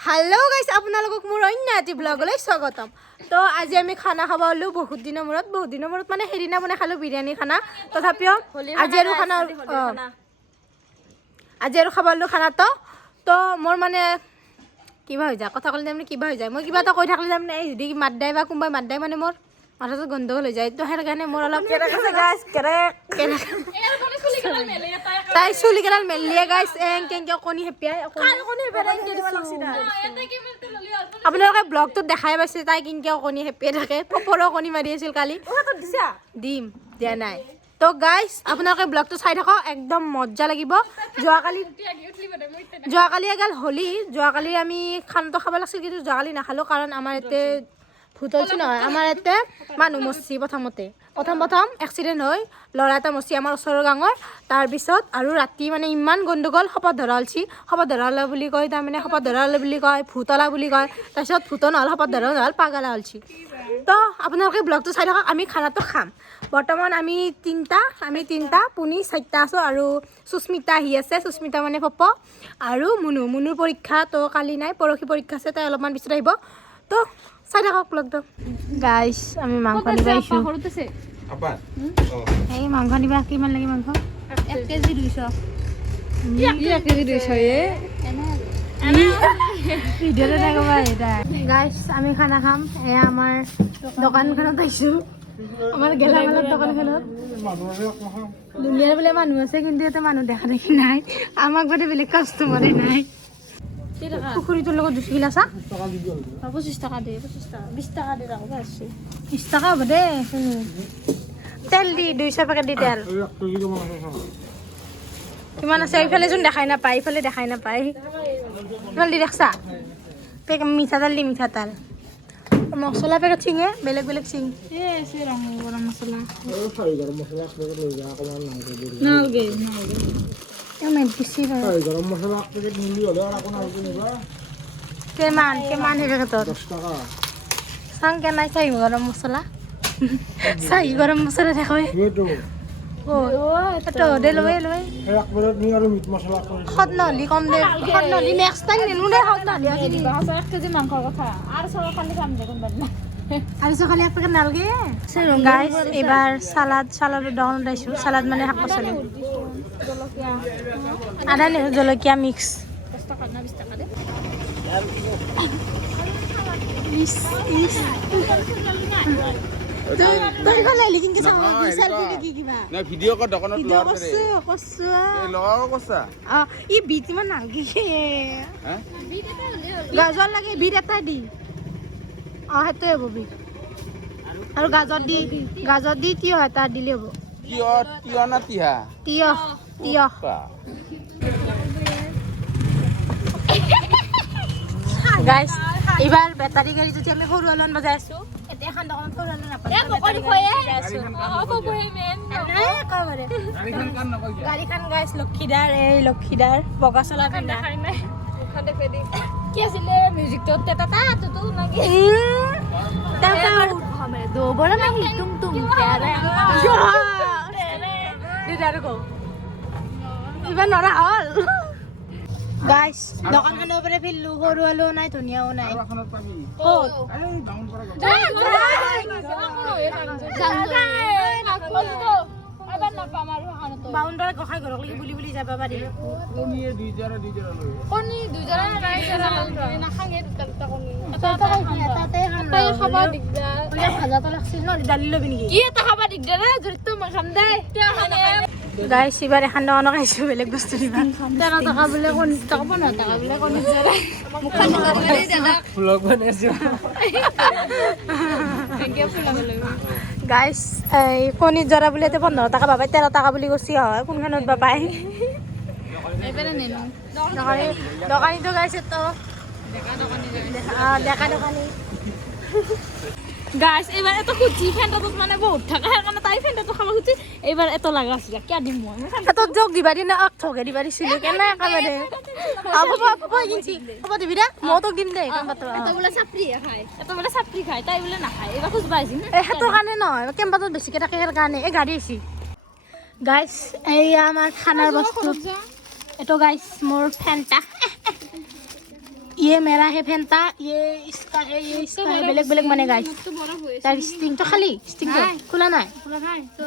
Hello guys আপোনালোকক মোৰ অন্য এটি ব্লগলৈ স্বাগতম। তো আজি আমি খানা খাব হলো বহুত দিনৰ মূৰত মানে হেৰিনা বনাই খালো বিৰিয়ানী খানা। তথাপিও আজি আৰু খাব হলো খানা তো মোৰ মানে কিবা হৈ যায় কথা ক'লে মানে কিবা হৈ যায় মই কিবা এটা কৈ থাকিলে মানে এই যদি মাদ্দাই বা কোনোবাই মাদ্দাই মানে মোৰ মাথাটো গণ্ডগোল হৈ যায়। তো সেই কাৰণে মোৰ অলপ তাই চুলি কেইডাল মেলিয়ে গাইছ কেনেকৈ কণী হেপিয়াই আপোনালোকে ব্লগটোত দেখাই পাইছে তাই কেনেকৈ কণী হেপিয়াই থাকে। পপৰৰ কণী মাৰি আছিল কালি দিম দিয়া নাই। তো গাইছ আপোনালোকে ব্লগটো চাই থাকক একদম মজা লাগিব। যোৱাকালি এগাল হলি যোৱাকালি আমি খানাটো খাব লাগিছিল কিন্তু যোৱাকালি নাখালোঁ কাৰণ আমাৰ ইয়াতে ভূত হৈছে নহয়। আমাৰ ইয়াতে মানুহ মৰছি প্ৰথম এক্সিডেণ্ট হৈ ল'ৰা এটা মৰছি আমাৰ ওচৰৰ গাঁৱৰ। তাৰপিছত আৰু ৰাতি মানে ইমান গণ্ডগোল শপত ধৰা হ'লে বুলি কয় তাৰমানে শপত ধৰা হ'লে বুলি কয় ভূতলা বুলি কয়। তাৰপিছত ভূত নহ'ল শপত ধৰা নহ'ল পাগলা হ'লছি। তো আপোনালোকে ব্লগটো চাই থাকক আমি খানাটো খাম। বৰ্তমান আমি তিনিটা পুনি 4টা আছোঁ আৰু সুস্মিতা আহি আছে। সুস্মিতা মানে পপ আৰু মুনুৰ পৰীক্ষা তো কালি নাই পৰহি পৰীক্ষা আছে তাই অলপমান পিছত আহিব। তো চাই থাকক ব্লগটো। গাইছ আমি মাংস নিব আহিছোঁ। এই মাংস নিবা কিমান লাগে মাংস 1 কেজি 200 গাইছ আমি খানা খাম। এয়া আমাৰ দোকানখনত আহিছোঁ আমাৰ গেলামালৰ দোকানখনত। দুনিয়াৰ বোলে মানুহ আছে কিন্তু ইয়াতে মানুহ দেখা দেখি নাই। আমাক বোলে বেলেগ কাষ্টমাৰে নাই। পুখুৰীটোৰ লগত 2 কিলো চা 25 টকা দে 20 টকা দে 20 টকা হ'ব দে। তেল দি 200 পেকেট দি তেল কিমান আছে এইফালে যোন দেখাই নাপায় কিমান দি দেখছা মিঠাতেল দি মিঠাতেল মছলা পেকেট চিঙে বেলেগ চিং গৰম মছলা কিমান হেৰি তোৰ চাং কেনাই চাহি গৰম মছলা দেখাই সদ নহ'লি কম দে সদ নহ'লি নেক্সট টাইম নিনো দে সদ নহ'লি 1 কেজি মাংসৰ কথা আৰু খালি খাম দে কোনবা দিনা আৰু খালি 1 পেকেট নালগে। গাইছ এবাৰ চালাডৰ দোকানত আহিছোঁ। চালাড মানে শাক পাচলি আদা জলকীয়া মিক্স 10 টকা না 20 টকা দে ভিডিঅ' কৰ দোকানত গাজৰ লাগে বিট এটা দি সেইটোৱে হ'ব বিট আৰু গাজৰ দি তিয়হ এটা দিলে হ'ব। তিয়হ না তিহা তিয়হ গাইছ এইবাৰ বেটাৰী গাড়ী যদি আমি সৰু আলন বজাই আছোঁ এতিয়া এখন দোকানত সৰু আলন নাপায় গাড়ীখন গাইছ লক্ষীদাৰ বগা চলা পিন্ধা কি আছিলে মিউজিকটো ইবাৰ নৰা হ'ল গাইছ দোকানখনৰ পৰা ফিল্লো সৰু আলু নাই ধনিয়াও নাই বাউণ্ডাৰ গোসাই ঘৰক লাগি বুলি যাব পাৰি ভাজাটো লাগছিল ন দালি ল'বি নেকি গাইছ এইবাৰ এখন দোকানক আহিছোঁ বেলেগ বস্তু দিবা 13 টকা বোলে 15 টকা 15 টকা বোলে কণী গাইছ এই কণীত জৰা বোলে 15 টকা পাবাই 13 টকা বুলি কৈছি হয় কোনখনত বা পায় দোকানীটো গাইছে তো ডেকা দোকানী গাইছ এইবাৰ এত খুঁজি ফেণ্টাটোত মানে বহুত থাকে সেইকাৰণে তাই ফেণ্টাটো খাব খুঁজি এইবাৰ এত লাগা আছিল কিয় দিম মই এত যোগ দিবা দি না ঠগে দিবা দিছিলোঁ কেনে একেবাৰে হ'ব কিনছি হ'ব দিবি দে মই তোক দিম দে এত বোলে চাপৰি খায় তাই বোলে নাখায় এইবাৰ খুঁজবা আহিছিল সেইটোৰ কাৰণে নহয় কেম্পাছত বেছিকৈ থাকে সেই কাৰণে এই গাড়ী আহিছি গাইছ এইয়া আমাৰ খানাৰ বস্তু এইটো গাইছ মোৰ ফেণ্টা ये मेरा है फेंटा ये इसका है बेलेग बेलेग माने गाइस तो बड़ा हुए तार स्टिंग तो खाली स्टिंग तो खुला নাই बोला भाई तो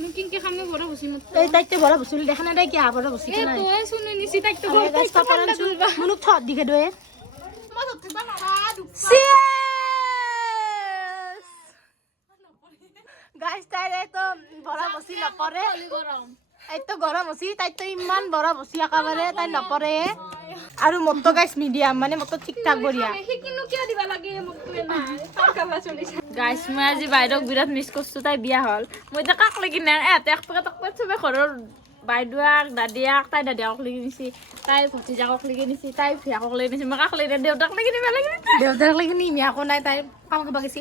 मैं किनके खाम में बड़ा हुसी मत এই তাইতে বড় বসিল দেখা না তাই কি বড় বসিল ए নাই तो है सुन निसी तक तो আরে গাইস পাপারান চুল মুনুক থ দিকে দয়ে मत होते बना Cheers! Guys, তাই তো বড় বসি নপরে गरम এই তো গরম হসি তাই তো ইমান বড় বসি একেবারে তাই নপরে আৰু মত গাইস মিডিয়াম মানে মত ঠিক ঠাক বঢ়িয়া हे किनु क्या दिबा लागे मक तो ना काका चली গাইছ মই আজি বাইদেউক বিৰাট মিছ কৰিছোঁ তাই বিয়া হ'ল মই এতিয়া কাক লাগি নাই এতে এক পেকেট চবে ঘৰৰ বাইদেউক দাদিয়াক তাই দাদিয়াক লাগি নিছি তাই ভতিজাকক লাগি নিছি তাই ভিয়াকক লাগি নিছি মই কাক লাগি দেউতাক লাগি নিবা লাগি দেউতাৰ লাগি নি মিয়া কো নাই তাই কাম কৰিব গেছি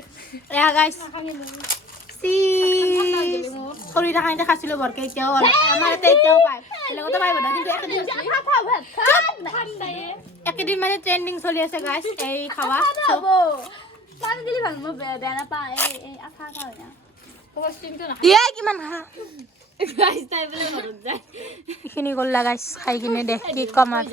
এয়া গাইস সি সৰি থাকাই দেখাছিলো বৰকে এতিয়াও আমাৰ এতে এতিয়াও পায় লগতে পাই বনা কিন্তু একেদিন মানে ট্ৰেন্ডিং চলি আছে গাইস এই খাওয়া পানী দিলি ভাল মই বেয়া নাপাওঁ এই আঠা আঠা হয় না पोस्टिंग तो ইয়ে কিমান খা গাইছ তাই বোলে ঘৰত যায় এইখিনি গল্লা গাইস খাই কিনে দেখ কি কমাৰ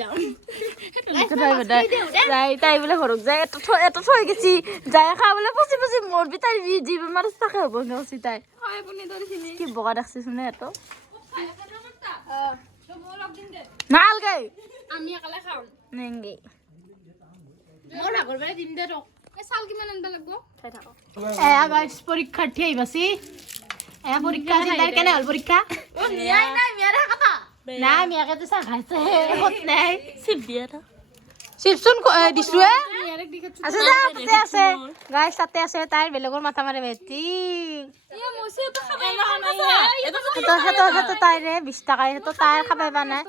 তাই বোলে ঘৰত যায় এটা থৈ গেছি যায় খাবলৈ পচি পচি মৰবি তাই যি বেমাৰ আছে তাকে হ'ব নচি তাই हाय पुनी तो दिसनी কি বগা দেখছিস নে এত तो मोलक दिन दे নালগে আমি একালে খাম নেংগে মোৰ আগৰ বাৰে দিন দে ৰক এ সাল কি মান আনবা লাগবো খাই থাকক এয়া গাইস পৰীক্ষাৰ্থী আহিবাছি এয়া পৰীক্ষা আছিল তাই কেনে হ'ল পৰীক্ষা ও নিয়াই নাই মিয়াৰে কথা না মিয়াকে তো চাহ খাইছে ক'ত নাই চিপ দিয়া থা চিপচুন দিছোৱে यार एक दिखा আছে যা তাতে আছে গাইস তাতে আছে তাইৰ বেলেগৰ মাথা মাৰে বেটি ये मोसे तो खाबे সেইটো তাইৰে 20 টকা সেইটো তাইৰ খাব পাবা নাই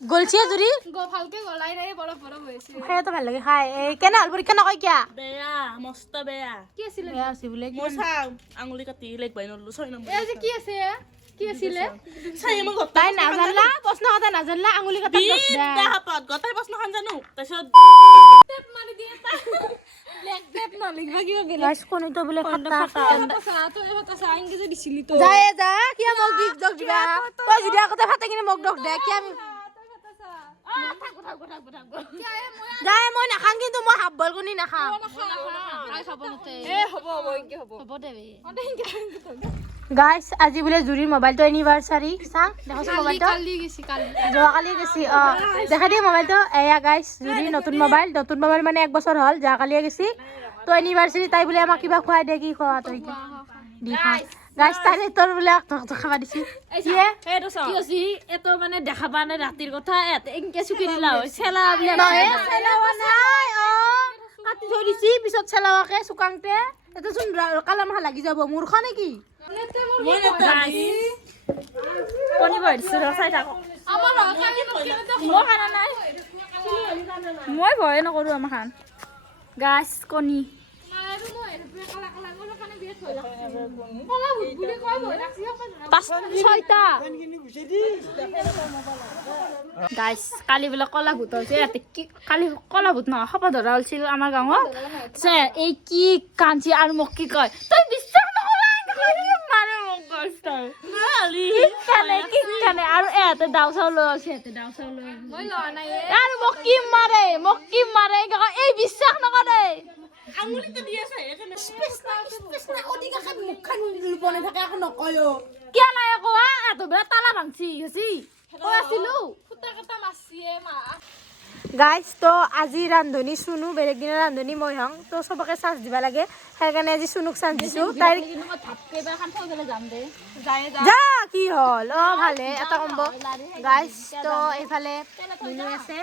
গলছিয়ে জুৰি गो फालके गलाई रे बड़ा बड़ा होइছে সেইটো ভাল লাগে খাই এই কেনে হ'ল পৰীক্ষা নকয় কিয়া বেয়া মস্ত বেয়া কি আছিল বেয়া আছে বোলে কি মই চাওঁ আঙুলি কাটি লেক বাই নলো 6 নম্বৰ এ যে কি আছে কি আছিল চাই মই গতাই তাই নাজানলা প্ৰশ্ন কথা নাজানলা আঙুলি কাটা বিদ্যা হাতত গতাই প্ৰশ্নখন জানো তাৰপিছত টেপ মারি দিয়ে তা লেগ টেপ না লিখবা কি হবে গাইস কোনিটো বোলে খাতা কথা তো এ কথা সাইঙ্গে যে দিছিলি তো যায় যা কিয়া মোক দিক দক দিবা তই যদি আগতে ভাতে কিনে মোক দক দে কিয়া যায় মই নাখাং কিন্তু মই হাফ বল কোনি নাখাম এ হ'ব হ'ব ইনকে হ'ব হ'ব দে গাইস আজি বোলে জুৰিৰ মোবাইলটো এনিভাৰ্সাৰী চা দেখছ মোবাইলটো কালি গেছি কালি যোৱাকালি গেছি দেখা দিয়ে মোবাইলটো এয়া গাইস জুৰিৰ নতুন মোবাইল মানে 1 বছৰ হ'ল যোৱাকালিয়ে গেছি তো এনিভাৰ্সাৰী তাই বোলে আমাক কিবা খুৱাই দে কি খোৱা তই দি খা গাইস তাই তোৰ বোলে খাবা দিছি কিয়ে এইটো চাও কি হৈছে এটো মানে দেখা পা নাই ৰাতিৰ কথা এতে এনকে চুকি দিলা হয় চেলা বোলে নহয় চেলাৱা নাই কাটি থৈ দিছি পিছত চেলাৱাকে চুকাংতে এটা চোন কালাম লাগি যাব মূৰ্খ নেকি মই নেতাই কনি বইছো চাই থাক আমাৰ কালি নকে মই খানা নাই মই ভয় নকৰো আমাৰ খান গাছ কনি আৰু মই এনে কালা কালা গলো খানে বিয়ে থৈ কলা বুলে কই ভয় লাগছি পাঁচ ছয়টা গাইছ কালি বোলে কলা ভূত হৈছে ৰাতি কি কালি কলা ভূত নহয় সপা ধৰা হৈছিল আমাৰ গাঁৱত এই কি কাঞ্চি আৰু মোক কি কয় তই বিশ্বাস নকৰা মানে মোক কি কানে আৰু এতে দাও চাউ লৈ আছে এতে দাও চাউ লৈ মই ল নাই আৰু মোক কি মাৰে এই বিশ্বাস নকৰে আঙুলিতে দি আছে এখানে মুখখান বনে থাকে আকৌ নকয়ো কিয় নাই আকৌ এত বেলা তালা ভাঙছি হৈছি কৈ আছিলো ফুটা কটা মাছিয়ে মা গাইস তো আজি ৰান্ধনি সুনু বেলেগ দিনা ৰান্ধনি মই হং তো সবকে চান্স দিবা লাগে সেইকাৰণে আজি সুনুক চান্স দিছো তাইৰ যা কি হল ভালে এটা কম্ব গাইস তো এইফালে মিনু আছে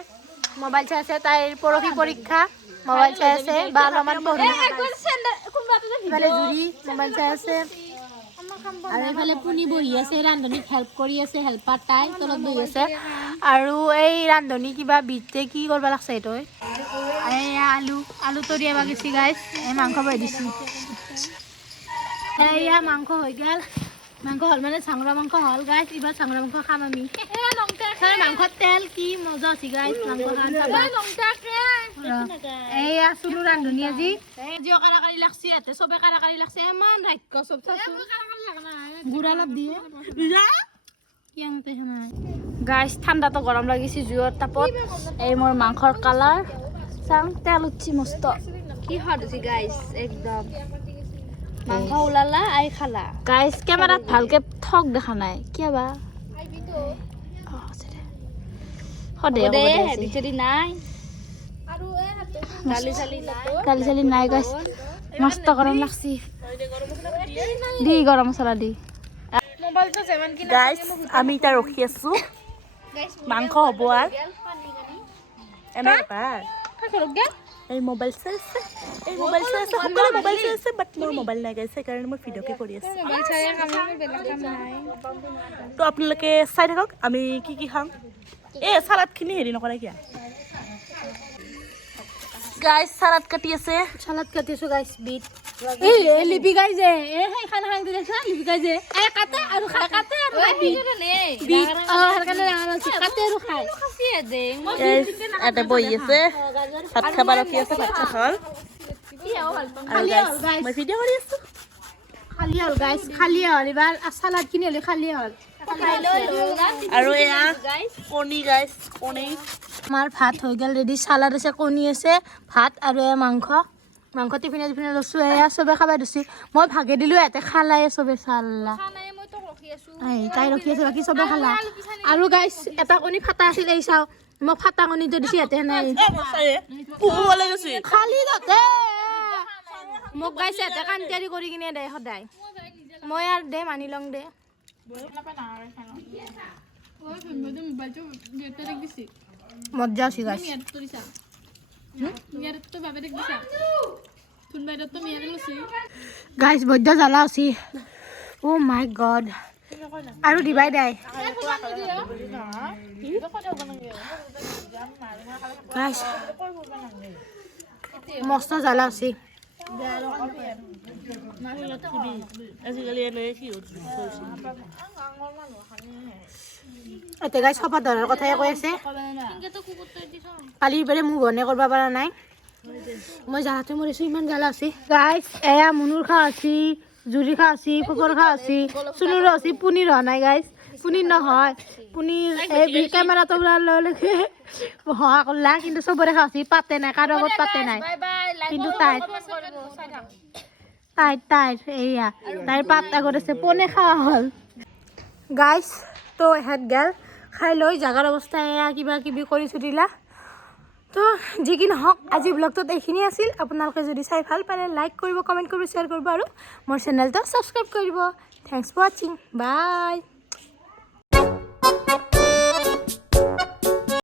মোবাইল চাই আছে তাইৰ পৰহি পৰীক্ষা মোবাইল চাই আছে বা অলপমান পঢ়ি এইফালে জুৰি মোবাইল চাই আছে আৰু এইফালে পুনি বহি আছে ৰান্ধনিক হেল্প কৰি আছে হেল্পাৰ তাই তলত বহি আছে আৰু এই ৰান্ধনি কিবা বিতে কি কৰিব লাগছে এইটো এয়া আলু তৰিয়াব গেছি গাইছ এই মাংস বহাই দিছোঁ এয়া মাংস হৈ গেল মাংস হ'ল মানে চাংৰা মাংস হ'ল গাইছ এইবাৰ চাংৰা মাংস খাম আমি মাংসত তেল কি মজা আছে গাইছ মাংস খান এয়া চুনু ৰান্ধনি আজি আজিও কাৰাকাৰী লাগছে ইয়াতে চবে কাৰাকাৰী লাগছে ইমান ৰাক্য চব চাচোন গুড় অলপ দিয়ে গাইছ ঠাণ্ডাটো গৰম লাগিছে জুইৰ তাপত এই মোৰ মাংসৰ কালাৰ চাং তেল উঠছি মস্ত কি হচ্ছে গাইস একদম মাংস ওলালা আই খালা গাইজ কেমেৰাত ভালকে ঠক দেখা নাই কিয় বা সদায় দে ক'ব হেৰি চেৰি নাই দালি চালি নাই দালি চালি নাই গাইজ মস্ত গৰম লাগছি দি গৰম মছলা দি গাইজ আমি এতিয়া ৰখি আছো মাংস হ'ব আৰু এনে এই মোবাইল চাই আছে সকলোৱে মোবাইল চাই আছে বাট মোৰ মোবাইল নাই গাইছে সেইকাৰণে মই ভিডিঅ'কে কৰি আছো তো আপোনালোকে চাই থাকক আমি কি কি খাম এই চালাডখিনি হেৰি নকৰে কিয় গাইজ চালাড কাটি আছে সালাদ কাটিছো গাইছ বিট এই লিপি গাই যে এই খানা খাই দিছা লিপি গাই যে এই কাটে আৰু খাই কাটে আৰু বিট বিট হালকানে আছে কাটে আৰু খাই গাইজ ইয়াতে বহি আছে ভাত খাব ৰখি আছে ভাত খাল আৰু গাইজ মই ভিডিঅ' কৰি আছো খালি হ'ল গাইছ খালি হ'ল এবাৰ সালাদ কিনি হ'লে খালি হ'ল আৰু এয়া কণী গাইজ কণী আমাৰ ভাত হৈ গ'ল ৰেডি সালাদ আছে কণী আছে ভাত আৰু এয়া মাংস টিফিনে লৈছোঁ এয়া চবে খাব দিছোঁ মই ভাগে দিলোঁ ইয়াতে খালাই চবে চাল্লা তাই ৰখি আছে বাকী চবে খালা আৰু গাইছ এটা কণী ফাটা আছিল এই চাওঁ মই ফাটা কণীটো দিছোঁ ইয়াতে নাই খালি তাতে মোক গাইছে ইয়াতে কান্তিয়াৰি কৰি কিনে দে সদায় মই আৰু দে মানি লওঁ দে মজা আছে গাইছ গাইছ বৈদ্য জ্বালা আছে অ' মাই গড আৰু দিবাই দে গাইছ মস্ত জ্বালা আছে আজিকালি এনেই কি এতিয়া গাইছ সপা ধৰাৰ কথাই কৈ আছে কালি বাৰে মোৰ বনে কৰিব পৰা নাই মই জ্বালাতে মৰিছোঁ ইমান জ্বালা আছে গাইছ এয়া মুনুৰ খা আছে জুৰি খা আছে ফুকৰ খা আছে চুনুৰ আছে পুনিৰ হোৱা নাই গাইছ পুনিৰ নহয় পুনিৰ এই কেমেৰাটো লৈকে সহা কৰলা কিন্তু চবৰে খা আছে পাতে নাই কাৰো আগত পাতে নাই কিন্তু তাইৰ এয়া তাইৰ পাত আগত আছে পনে খোৱা হ'ল গাইছ তো এহেঁত গেল খাই লৈ জাগাৰ অৱস্থা এয়া কিবা কিবি কৰি চুটিলা তো যি কি নহওক আজি ব্লগটোত এইখিনি আছিল আপোনালোকে যদি চাই ভাল পালে লাইক কৰিব কমেণ্ট কৰিব শ্বেয়াৰ কৰিব আৰু মোৰ চেনেলটো ছাবস্ক্ৰাইব কৰিব থেংকছ ফৰ ৱাচিং বাই